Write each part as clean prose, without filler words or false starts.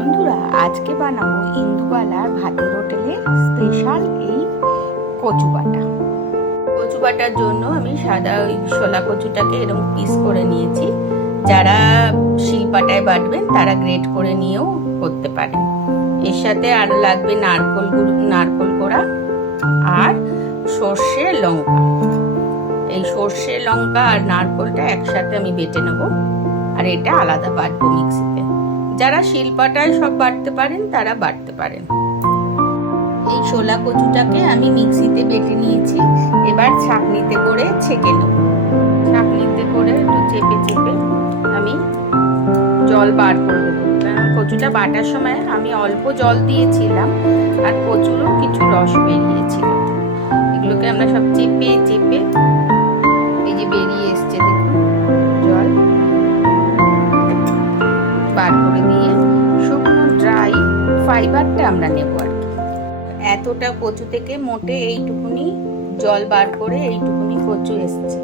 বন্ধুরা, আজকে বানাবো ইন্দুবালার ভাতের হোটেলে স্পেশাল এই কচু বাটা। কচু বাটার জন্য আমি সাদা ওই শোলা কচুটাকে এরকম পিস করে নিয়েছি। যারা শিলপাটায় বাটবেন তারা গ্রেট করে নিয়েও করতে পারেন। এর সাথে আরো লাগবে নারকোল কোড়া আর সর্ষে লঙ্কা। এই সর্ষে লঙ্কা আর নারকোলটা একসাথে আমি বেটে নেব, আর এটা আলাদা বাটবো মিক্সিতে। যারা শিলপাটায় সব বাটতে পারেন তারা বাটতে পারেন। এই শোলা কচুটাকে আমি মিক্সিতে বেটে নিয়েছি। এবার ছাঁকনিতে করে ছেঁকে নেব। ছাঁকনিতে করে একটু চেপে চেপে আমি জল বার করে দেবো, কারণ কচুটা বাটার সময় আমি অল্প জল দিয়েছিলাম আর কচুরও কিছু রস বেরিয়েছিল। এগুলোকে আমরা সব চেপে চেপে, এই যে বেরিয়ে এসছে দেখুন জল, বার করে দিয়ে শুকনো ড্রাই ফাইবারটা আমরা নেব আর কি। এতটা কচু থেকে মোটে এইটুকুনি জল বার করে এইটুকুনি কচু এসছে।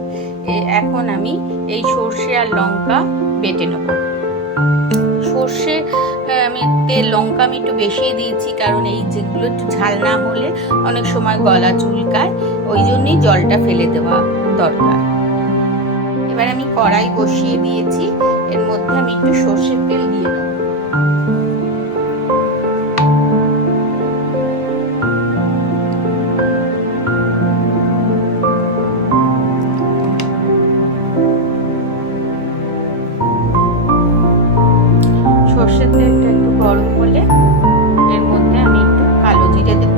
এখন আমি এই সর্ষে আর লঙ্কা বেটে নেব। সর্ষে আমি লঙ্কা আমি একটু বেশি দিয়েছি, কারণ এই যেগুলো একটু ঝাল না হলে অনেক সময় গলা চুলকায়, ওই জন্যই জলটা ফেলে দেওয়া দরকার। এবার আমি কড়াই বসিয়ে দিয়েছি, এর মধ্যে আমি একটু সর্ষের তেল দিয়ে দেবো। সর্ষের তেলটা একটু গরম হলে এর মধ্যে আমি একটু কালো জিরে দেব।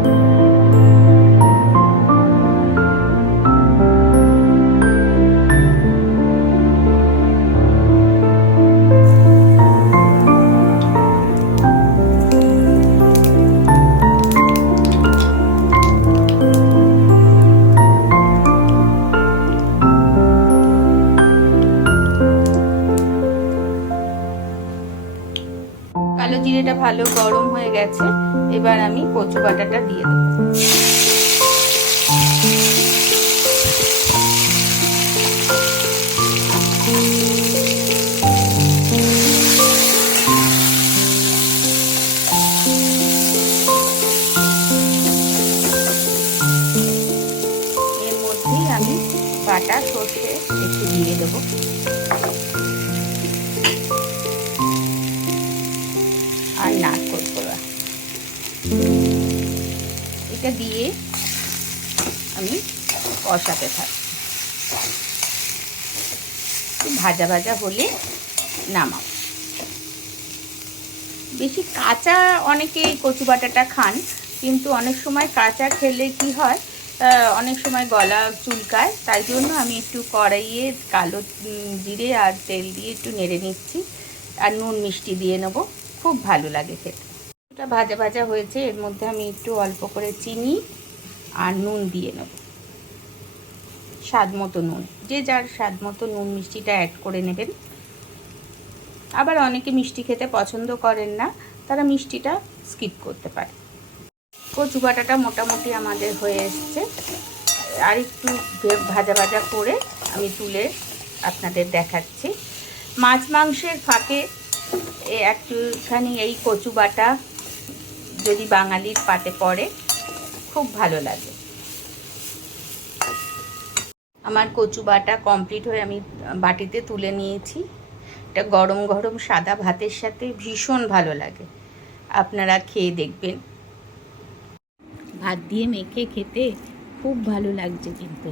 কালো জিরেটা ভালো গরম হয়ে গেছে, এবার আমি কচু বাটাটা দিয়ে দেব। এর মধ্যেই আমি বাটা সর্ষে একটু দিয়ে দেবো। আর নারকোল কোড়া এটা দিয়ে আমি কষাতে থাকি। ভাজা ভাজা হলে নামাবো। বেশি কাঁচা অনেকে এই কচু বাটাটা খান, কিন্তু অনেক সময় কাঁচা খেলে কি হয়, অনেক সময় গলা চুলকায়। তাই জন্য আমি একটু কড়াইয়ে কালো জিরে আর তেল দিয়ে একটু নেড়ে নিচ্ছি, আর নুন মিষ্টি দিয়ে নেবো। খুব ভালো লাগে খেতে। এটা ভাজা ভাজা হয়েছে, এর মধ্যে আমি একটু অল্প করে চিনি আর নুন দিয়ে নেব, স্বাদ মতো নুন। যে যার স্বাদ মতো নুন মিষ্টিটা অ্যাড করে নেবেন। আবার অনেকে মিষ্টি খেতে পছন্দ করেন না, তারা মিষ্টিটা স্কিপ করতে পারে। কচু বাটাটা মোটামুটি আমাদের হয়ে এসছে। আর একটু ভাজা ভাজা করে আমি তুলে আপনাদের দেখাচ্ছি। মাছ মাংসের ফাঁকে একটুখানি এই কচু বাটা যদি বাঙালির পাতে পড়ে, খুব ভালো লাগে। আমার কচু বাটা কমপ্লিট হয়ে আমি বাটিতে তুলে নিয়েছি। এটা গরম গরম সাদা ভাতের সাথে ভীষণ ভালো লাগে। আপনারা খেয়ে দেখবেন। ভাত দিয়ে মেখে খেতে খুব ভালো লাগছে কিন্তু।